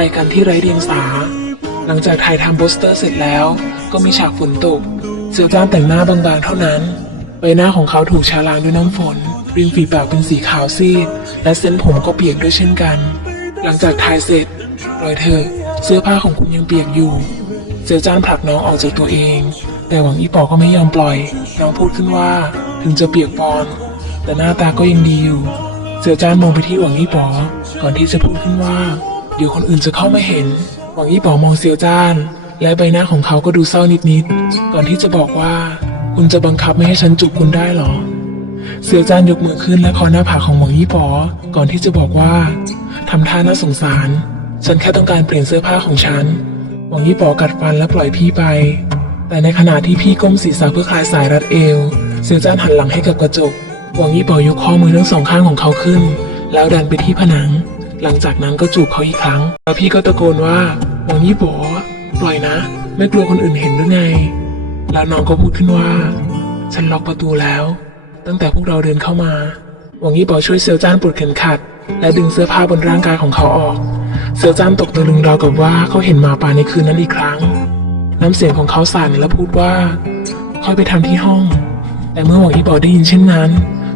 รกันที่ไร้เดียงสา หลังจากถ่ายทำโปสเตอร์เสร็จแล้ว ก็มีฉากฝนตกเซียวจ้านแต่งหน้าบางๆเท่านั้นใบหน้าของเขาถูกชาลางด้วยน้ำฝน ริมฝีปากเป็นสีขาวซีด และเส้นผมก็เปียกด้วยเช่นกัน หลังจากถ่ายเสร็จปล่อยเถอเสื้อผ้าของคุณยังเปียกอยู่เซียวจ้านผลักน้องออกจากตัวเอง แต่หวังอีปอก็ไม่ยอมปล่อย น้องพูดขึ้นว่าถึงจะเปียกปอน แต่หน้าตาก็ยังดีอยู่เซียวจ้านมองไปที่หวังอีปอก่อนที่จะพูดขึ้นว่า ดี๋ยวคนอื่นจะเข้ามาเห็น หวังอีปอมองเซียวจ้าน และใบหน้าของเขาก็ดูเศร้านิดๆ ก่อนที่จะบอกว่า คุณจะบังคับไม่ให้ฉันจูบคุณได้หรอ เซียวจ้านยกมือขึ้นและคอหน้าผากของหวังยี่ปอก่อนที่จะบอกว่าทำท่าน่าสงสาร ฉันแค่ต้องการเปลี่ยนเสื้อผ้าของฉัน หวังยี่ปอกัดฟันและปล่อยพี่ไป แต่ในขณะที่พี่ก้มศีรษะเพื่อคลายสายรัดเอว เซียวจ้านหันหลังให้กับกระจก หวังยี่ปอยกข้อมือทั้งสองข้างของเขาขึ้น แล้วดันไปที่ผนัง หลังจากนั้นก็จูบเขาอีกครั้ง แล้วพี่ก็ตะโกนว่าหวังยี่ปอปล่อยนะ ไม่กลัวคนอื่นเห็นหรือไง แล้วน้องก็พูดขึ้นว่า ฉันล็อกประตูแล้ว ตั้งแต่พวกเราเดินเข้ามา หวังยี่ปอช่วยเซียวจ้านปลดเข็มขัด และดึงเสื้อผ้าบนร่างกายของเขาออก เซียวจ้านตกตะลึงราวกับว่าเขาเห็นหมาป่าในคืนนั้นอีกครั้ง น้ำเสียงของเขาสั่นและพูดว่าค่อยไปทำที่ห้อง แต่เมื่อหวังยี่ปอได้ยินเช่นนั้น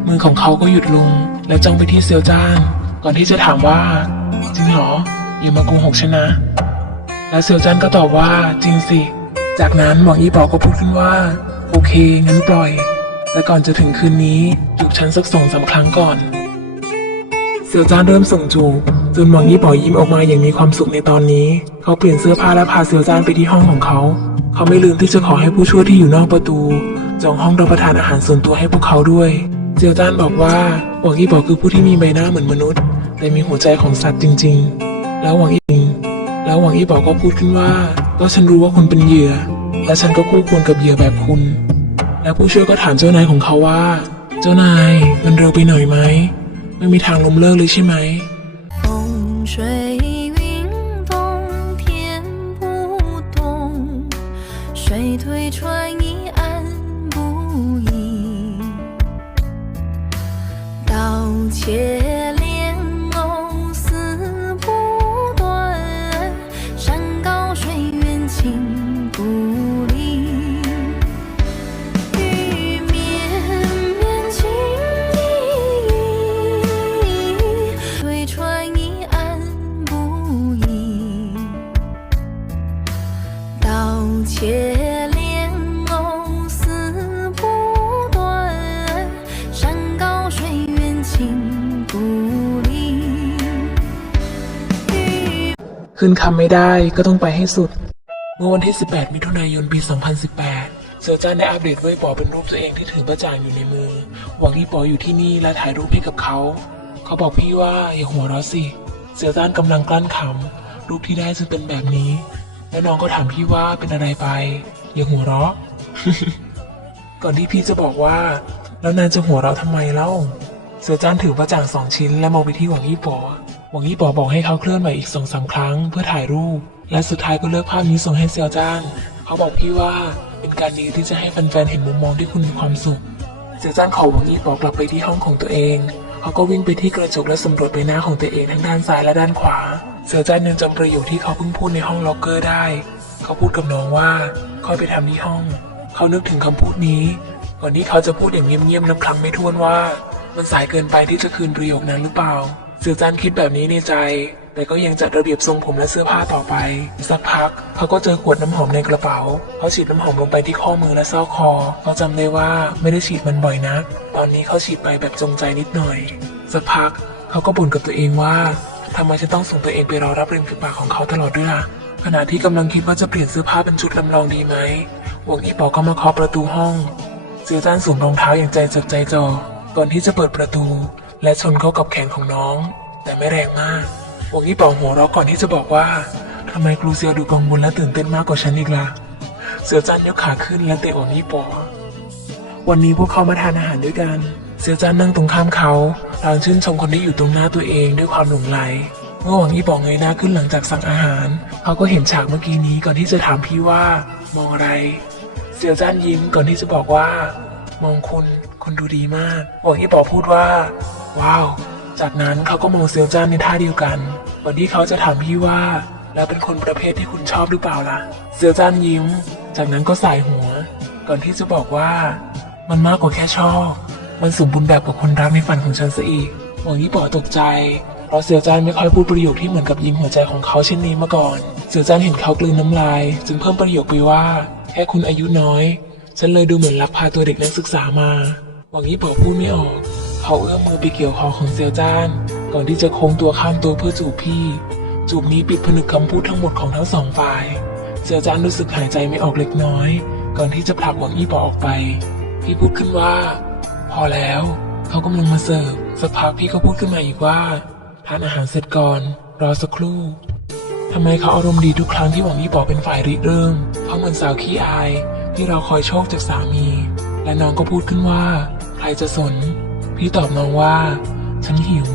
มือของเขาก็หยุดลงและจ้องไปที่เซียวจ้าน ก่อนที่จะถามว่า จริงเหรอ อย่ามาโกหกฉันนะ แล้วเซียวจันก็ตอบว่าจริงสิ จากนั้นหวังยี่ปอก็พูดขึ้นว่า โอเค งั้นปล่อย แต่ก่อนจะถึงคืนนี้จูบฉันสักสองสามครั้งก่อน เซียวจ้านเริ่มส่งจูบจนหวังยี่ปอยิ้มออกมาอย่างมีความสุขในตอนนี้ เขาเปลี่ยนเสื้อผ้าและพาเซียวจ้านไปที่ห้องของเขา เขาไม่ลืมที่จะขอให้ผู้ช่วยที่อยู่นอกประตูจองห้องรับประทานอาหารส่วนตัวให้พวกเขาด้วย เซียวจ้านบอกว่าหวังยี่ปอคือผู้ที่มีใบหน้าเหมือนมนุษย์ แต่มีหัวใจของสัตว์จริง ๆ แล้วหวังยี่ แล้วหวังอี้บอกก็พูดขึ้นว่า ก็ฉันรู้ว่าคุณเป็นเหยื่อ และฉันก็คู่ควรกับเหยื่อแบบคุณ แล้วผู้ช่วยก็ถามเจ้านายของเขาว่า เจ้านายมันเร็วไปหน่อยไหม ไม่มีทางล้มเลิกเลยใช่ไหม 风水云动， Yeah. ขึ้นคำไม่ได้ก็ต้องไปให้สุด เมื่อวันที่ 18 มิถุนายนปี 2018 เซียวจ้านได้อัปเดตเว่ยปอเป็นรูปตัวเองที่ถือประจางอยู่ในมือ หวังที่ปออยู่ที่นี่และถ่ายรูปให้กับเขา เขาบอกพี่ว่าอย่าหัวเราะสิ เซียวจ้านกำลังกลั้นขำรูปที่ได้จึงเป็นแบบนี้ แล้วน้องก็ถามพี่ว่าเป็นอะไรไป อย่าหัวเราะ ก่อนที่พี่จะบอกว่า แล้วนายจะหัวเราะทำไมเล่าเสือจ้านถือประจ่างสองชิ้นและมองไปที่หวังยี่ปอ วังยี่ปอบอกให้เขาเคลื่อนไหวอีกสองสามครั้งเพื่อถ่ายรูป และสุดท้ายก็เลือกภาพนี้ส่งให้เซียวจ้านเขาบอกพี่ว่าเป็นการดีที่จะให้แฟนๆเห็นมุมมองที่คุณมีความสุข เซียวจ้านขอหวังยี่ปอกลับไปที่ห้องของตัวเอง เขาก็วิ่งไปที่กระจกและสำรวจใบหน้าของตัวเองทั้งด้านซ้ายและด้านขวา เซียวจ้านยังจำประโยคที่เขาเพิ่งพูดในห้องล็อกเกอร์ได้ เขาพูดกับน้องว่าค่อยไปทำที่ห้อง เขานึกถึงคำพูดนี้ก่อนที่เขาจะพูดอย่างเงียบๆน้ำครั้งไม่ท้วนว่า มันสายเกินไปที่จะคืนประโยคนั้นหรือเปล่า สือจันคิดแบบนี้ในใจ แต่ก็ยังจัดระเบียบทรงผมและเสื้อผ้าต่อไป สักพัก เขาก็เจอขวดน้ำหอมในกระเป๋า เขาฉีดน้ำหอมลงไปที่ข้อมือและซอกคอ เขาจำได้ว่าไม่ได้ฉีดมันบ่อยนัก ตอนนี้เขาฉีดไปแบบจงใจนิดหน่อย สักพัก เขาก็บ่นกับตัวเองว่าทำไมฉันต้องส่งตัวเองไปรอรับริมฝีปากของเขาตลอดด้วยล่ะขณะที่กำลังคิดว่าจะเปลี่ยนเสื้อผ้าเป็นชุดลำลองดีไหมหวงอีปอก็มาเคาะประตูห้องเซียวจ้านสวมรองเท้าอย่างใจจดใจจ่อก่อนที่จะเปิดประตู และชนเข้ากับแขนของน้อง แต่ไม่แรงมากหวงยี่ปอหัวเราะก่อนที่จะบอกว่าทำไมครูเซียวดูกังวลและตื่นเต้นมากกว่าฉันอีกล่ะเซียวจ้านยกขาขึ้นและเตะหวงยี่ปอวันนี้พวกเขามาทานอาหารด้วยกัน เซียวจ้านนั่งตรงข้ามเขาลางชื่นชมคนที่อยู่ตรงหน้าตัวเองด้วยความหลงไหลเมื่อหวังยี่ปอเงยหน้าขึ้นหลังจากสั่งอาหาร เขาก็เห็นฉากเมื่อกี้นี้ก่อนที่จะถามพี่ว่ามองอะไร เซียวจ้านยิ้มก่อนที่จะบอกว่า มองคุณคุณดูดีมาก หวังยี่ปอพูดว่า ว้าว จากนั้นเขาก็มองเซียวจ้านในท่าเดียวกันก่อนที่เขาจะถามพี่ว่า แล้วเป็นคนประเภทที่คุณชอบหรือเปล่าล่ะ เซียวจ้านยิ้ม จากนั้นก็สายหัว ก่อนที่จะบอกว่า มันมากกว่าแค่ชอบ มันสมบูรณ์แบบกับคนรักในฝันของฉันซะอีกหวังยี่ป๋อตกใจเพราะเซียวจานไม่ค่อยพูดประโยคที่เหมือนกับยิงหัวใจของเขาเช่นนี้มาก่อน เซียวจานเห็นเขากลืนน้ำลาย จึงเพิ่มประโยคไปว่า แค่คุณอายุน้อย ฉันเลยดูเหมือนลักพาตัวเด็กนักศึกษามา หวังยี่ป๋อพูดไม่ออก เขาเอื้อมมือไปเกี่ยวคอของเซียวจาน ก่อนที่จะโค้งตัวข้ามตัวเพื่อจูบพี่ จูบนี้ปิดผนึกคำพูดทั้งหมดของทั้งสองฝ่าย เซียวจานรู้สึกหายใจไม่ออกเล็กน้อย ก่อนที่จะผลักหวังยี่ป๋อออกไป พี่พูดขึ้นว่า พอแล้ว เขากำลังมาเสิร์ฟสักพักพี่ก็พูดขึ้นมาอีกว่าทานอาหารเสร็จก่อนรอสักครู่ทำไมเขาอารมณ์ดีทุกครั้งที่หวังยี่ป๋อเป็นฝ่ายริเริ่มเขาเหมือนสาวขี้อายที่เราคอยโชคจากสามี และน้องก็พูดขึ้นว่า ใครจะสน พี่ตอบน้องว่า ฉันหิว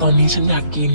ตอนนี้ฉันอยากกิน